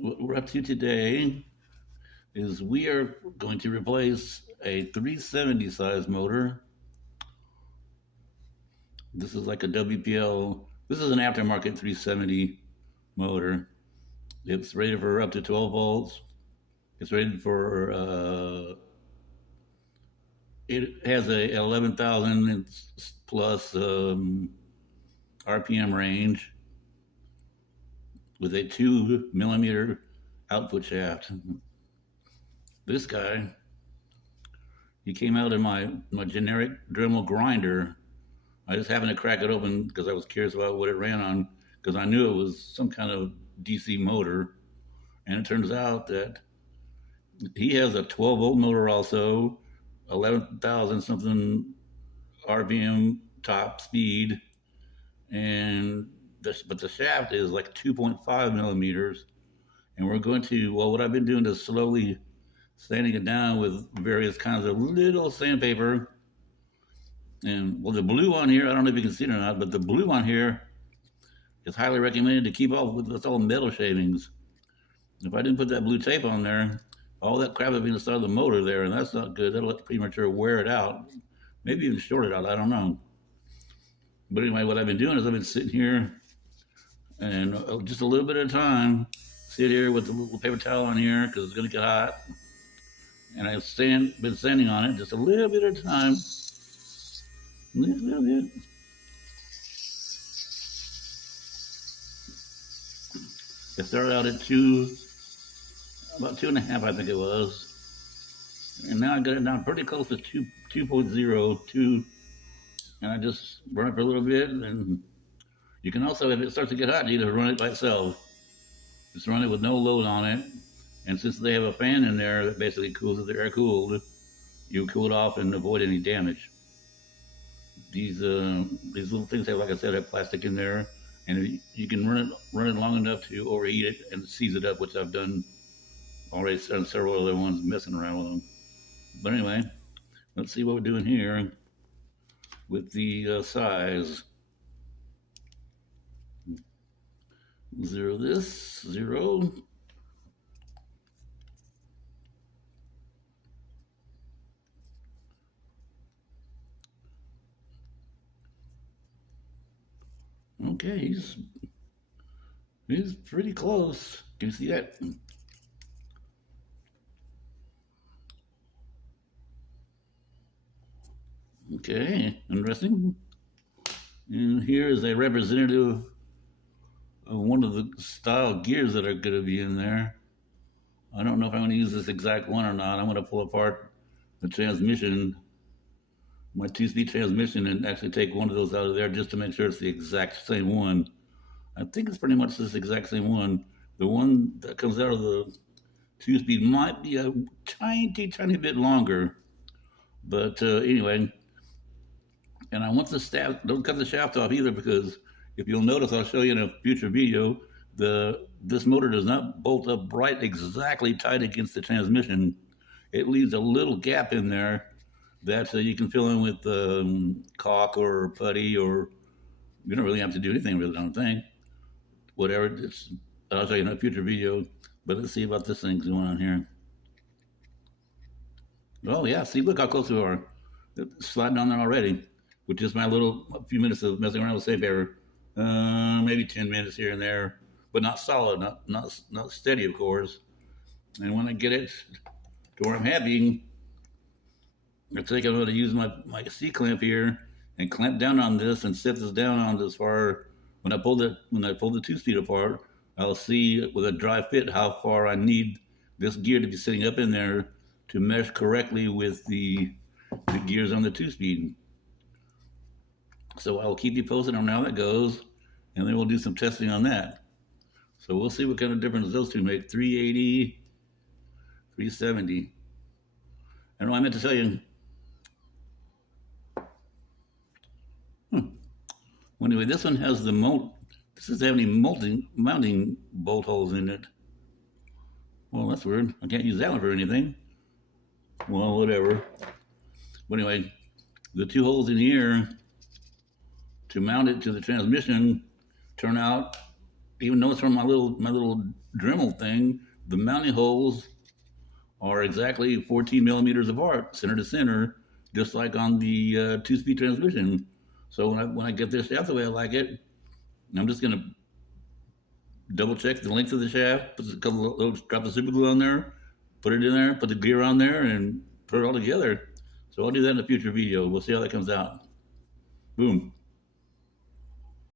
What we're up to today is we are going to replace a 370 size motor. This is like a WPL. This is an aftermarket 370 motor. It's rated for up to 12 volts. It's rated for, it has a 11,000 plus RPM range with a 2 millimeter output shaft. This guy, he came out in my generic Dremel grinder. I just happened to crack it open because I was curious about what it ran on, because I knew it was some kind of DC motor. And it turns out that he has a 12-volt motor also, 11,000 something RPM top speed, but the shaft is like 2.5 millimeters. And we're going to, well, what I've been doing is slowly sanding it down with various kinds of little sandpaper. And well, the blue on here, I don't know if you can see it or not, but the blue on here is highly recommended to keep off with all metal shavings. If I didn't put that blue tape on there, all that crap would be inside the motor there, and that's not good. That'll let the premature wear it out, maybe even short it out. I don't know. But anyway, what I've been doing is I've been sitting here and just a little bit at a time, sit here with the little paper towel on here because it's going to get hot. And I've been sanding on it just a little bit at a time. A little bit. It started out at about 2.5, I think it was. And now I got it down pretty close to 2.02. And I just run it for a little bit. And you can also, if it starts to get hot, you either run it by itself. Just run it with no load on it. And since they have a fan in there that basically cools it, they're air cooled, you cool it off and avoid any damage. These little things have, like I said, have plastic in there, and you can run it long enough to overheat it and seize it up, which I've done already on several other ones, messing around with them. But anyway, let's see what we're doing here with the size. Zero this, zero. Okay, he's pretty close. Can you see that? Okay, interesting. And here is a representative of one of the style gears that are going to be in there. I don't know if I'm going to use this exact one or not. I'm going to pull apart the transmission, my 2-speed transmission, and actually take one of those out of there just to make sure it's the exact same one. I think it's pretty much this exact same one. The one that comes out of the 2-speed might be a tiny bit longer. But anyway, and I want the staff, don't cut the shaft off either, because if you'll notice, I'll show you in a future video, this motor does not bolt up right exactly tight against the transmission. It leaves a little gap in there that you can fill in with caulk or putty, or you don't really have to do anything with it, I don't think. Whatever, I'll show you in a future video. But let's see about this thing going on here. Oh yeah, see, look how close we are. It's sliding down there already, with just my a few minutes of messing around with sandpaper. Maybe 10 minutes here and there, but not solid, not steady, of course. And when I get it to where I'm happy, I think I'm going to use my C-clamp here and clamp down on this and set this down on this far. When I pull the 2-speed apart, I'll see with a dry fit how far I need this gear to be sitting up in there to mesh correctly with the gears on the 2-speed. So I'll keep you posted on how that goes, and then we'll do some testing on that. So we'll see what kind of difference those two make, 380, 370. And I meant to tell you, well, anyway, this one has this doesn't have any mounting bolt holes in it. Well, that's weird. I can't use that one for anything. Well, whatever. But anyway, the 2 holes in here to mount it to the transmission turn out even notice from my little Dremel thing, the mounting holes are exactly 14 millimeters apart, center to center, just like on the two-speed transmission. So when I get this shaft the way I like it, I'm just gonna double check the length of the shaft, put a couple of, drop the super glue on there, put it in there, put the gear on there, and put it all together. So I'll do that in a future video. We'll see how that comes out. Boom.